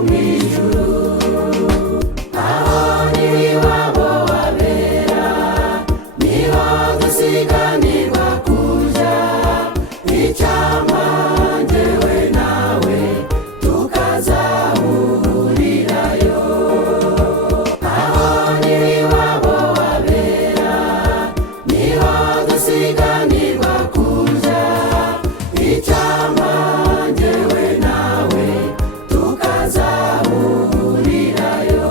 mwijuru aho n'iwabo wabera niho dusiganirwa kuja icyampa njyewe nawe tukazahurirayo aho n'iwabo wabera niho dusiganirwa kuja icyampa njyewe nawe tukazahurirayo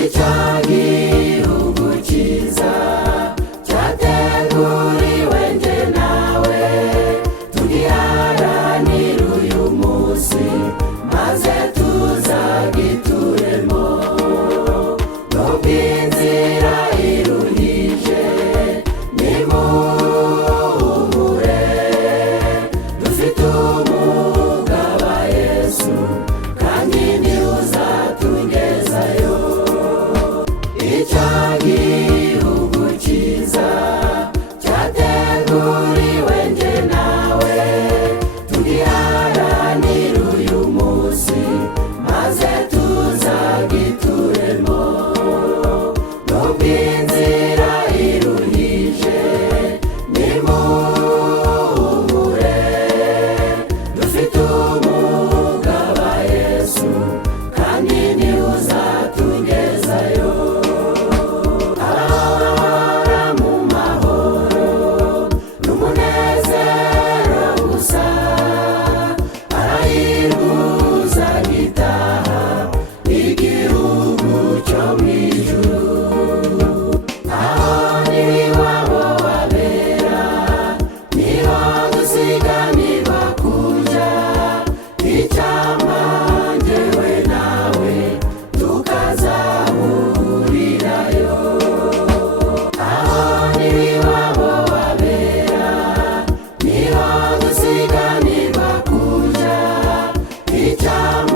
icyo gihugu cyiza cyateguriwe njye nawe tugiharanire uyu munsi maze tuzagituremo nubwo inzira iruhije nimuhumure dufite umugaba Yesu kandi niwe uzatugezayo icyo gihugu cyiza cyateguriwe njye nawe tugiharanire uyu munsi maze tuzagituremo nubwo inzira iruhije nimuhumure dufite umugaba Yesu kandi niwe uzatugezayo ahora mu mahoro n'umunezero gusa arahirwa gitaha igihugu cyo mwijuru aho n'iwabo wabera niho dusiganirwa kuja icyampa njyewe nawe tukazahurirayo aho n'iwabo wabera niho dusiganirwa kuja icyampa